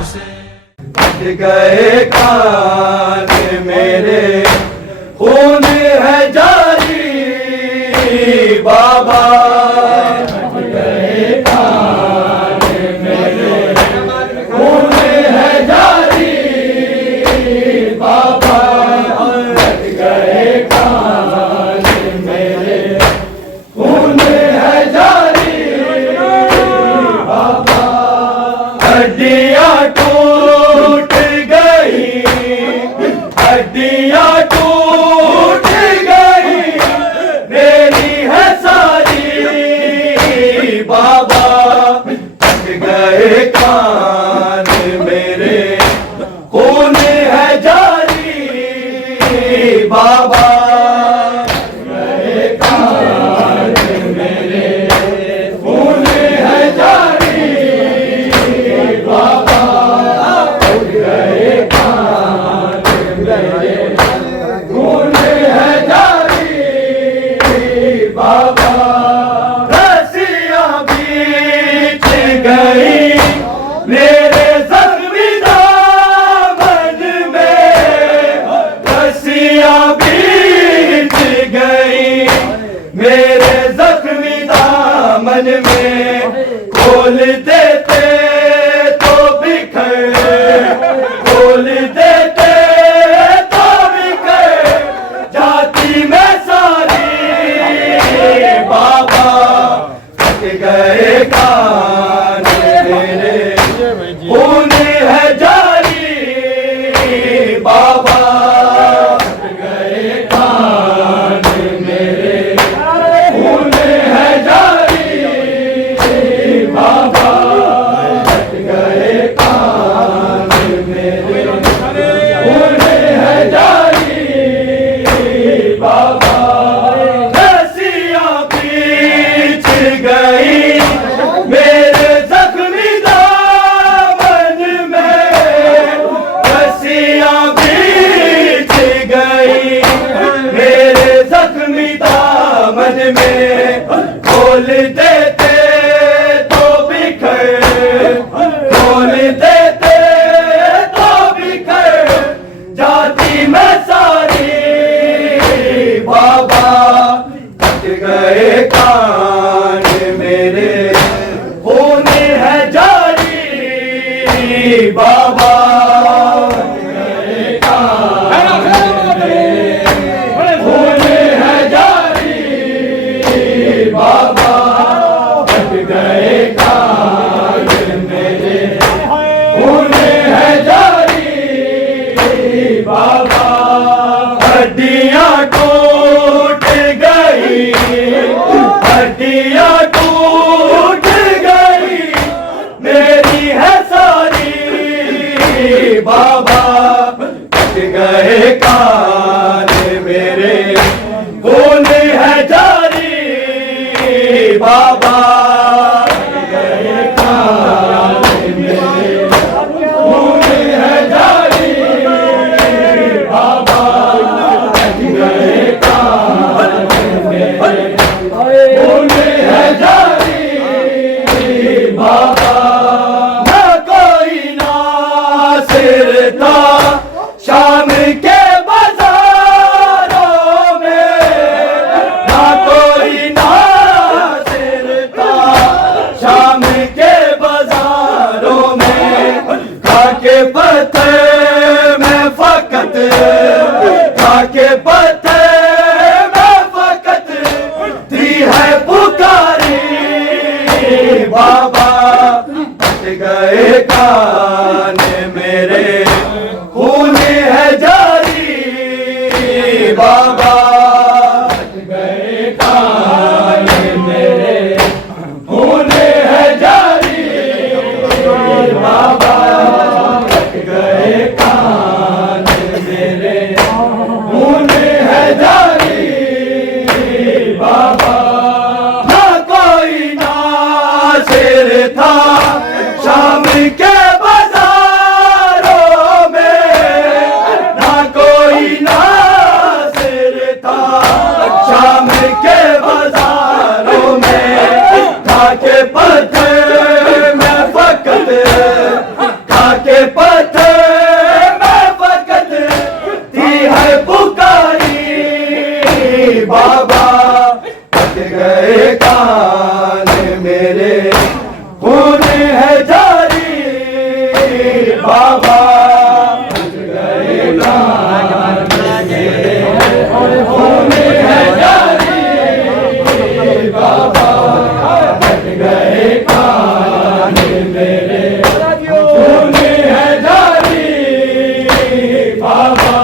Cut गए कान मेरे, खून है जारी बाबा। कट गए कान मेरे, खून है जारी बाबा। कट गए कान मेरे, खून है जारी बाबा। हड्डियां टूट गई, हड्डियां टूट गई मेरी है सारी बाबा। कट गए कान मेरे, खून है जारी बाबा। कट गए कान मेरे, खून है जारी बाबा। कट गए कान मेरे, खून है जारी बाबा। रस्सियां बीच गई मेरे जख्मी दामन में, रस्सियां बीच गई मेरे जख्मी दामन में। खोल देते तो बिखर, खोल देते तो बिखर जाती मैं सारी बाबा। कट गए कान मेरे, खून है जारी बाबा। कट गए कान मेरे, खून है जारी बाबा। कट गए कान मेरे, खून है जारी बाबा। रस्सियां बीच गई मेरे जख्मी दामन में, रस्सियां बीच गई मेरे जख्मी दामन में। खोल देते तो बिखर, खोल देते तो बिखर जाती मैं सारी बाबा। कट गए कान मेरे, खून है जारी बाबा। कट गए कान मेरे, खून है जारी बाबा। कट गए कान मेरे, खून है जारी बाबा। हड्डियां टूट गई, हड्डियां टूट गई मेरी है सारी बाबा। कट गए कान मेरे, खून है जारी बाबा। कट गए कान मेरे, खून है जारी बाबा। कट गए कान मेरे, खून है जारी बाबा। न कोई नासिर था शाम के बाजारों में, ना कोई नासिर था शाम के बाजारों में। खाके पत्थर में फकत, खाके पत्थर में फकत दी है पुकारी बाबा। कट गए कान मेरे, खून है जारी बाबा। कट गए कान मेरे, खून है जारी बाबा। कट गए कान मेरे, खून है जारी बाबा। ना कोई नासिर था शाम के बाजारों में, ना कोई नासिर बाबा फट गए कान मेरे, खून है जारी बाबा फट गए कान मेरे, खून है जारी बाबा।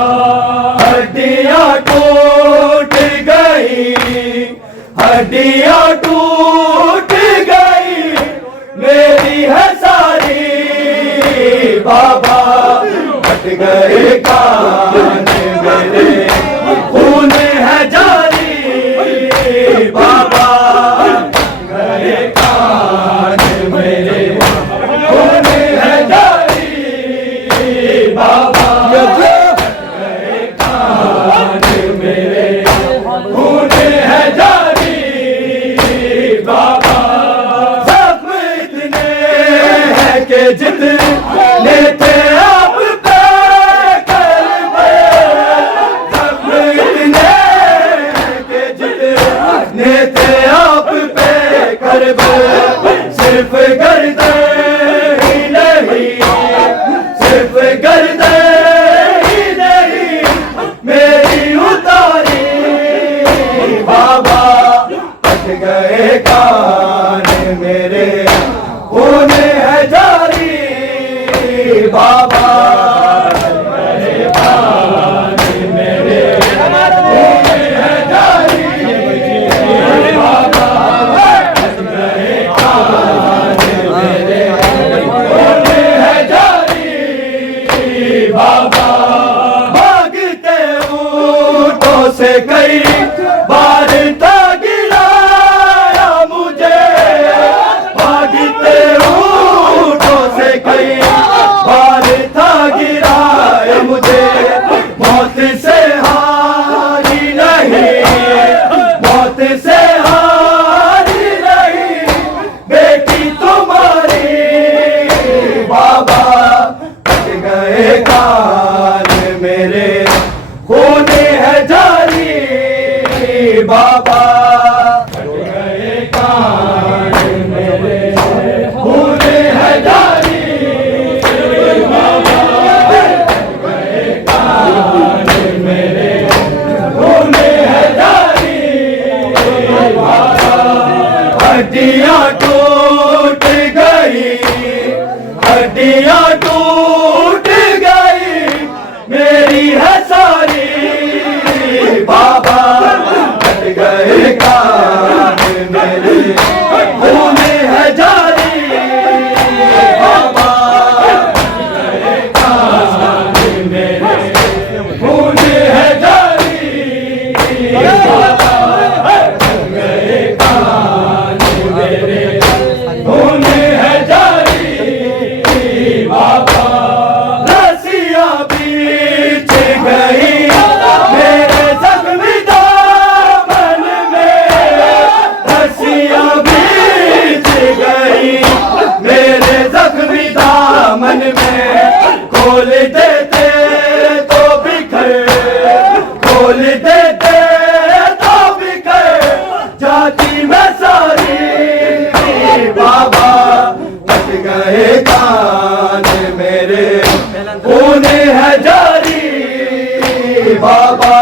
हड्डियां टूट गई, हड्डियां टूट गई मेरी है सारी बाबा फट गए कान मेरे, खून है जारी बाबा फट गए कान मेरे, खून है जारी बाबा फट गए कान मेरे, खून है जारी बाबा। जख्म इतने हैं कि जितने थे आप पे करबे, जख्म इतने हैं कि जितने थे आप पे करबे, सिर्फ गर्दे ही नहीं, सिर्फ गर्दे ही नहीं मेरी उतारी बाबा फट गए कान मेरे, खून है जारी बाबा फट गए कान मेरे, खून है जारी बाबा फट गए कान मेरे, खून है जारी बाबा। भागते ऊँटों से कई बार था गिराया मुझे, भागते ऊँटों से कई बार था गिराया मुझे, मौत से हारी नहीं, मौत से हारी नहीं बेटी तुम्हारी बाबा फट गए कान मेरे, खून है जारी बाबा फट गए कान मेरे, खून है जारी बाबा फट गए कान मेरे, खून है जारी बाबा। हड्डियां टूट गई, हड्डियां टूट गई मेरी है सारी बाबा फट गए कान मेरे, खून है जारी बाबा फट गए कान मेरे, खून है जारी बाबा फट गए कान मेरे, खून है जारी बाबा। रस्सियां बीच गई मेरे जख्मी दामन में, रस्सियां बीच गई मेरे जख्मी दामन में, खोल देते तो बिखर, खोल देते तो बिखर जाती मैं सारी बाबा फट गए कान मेरे, खून है जारी बाबा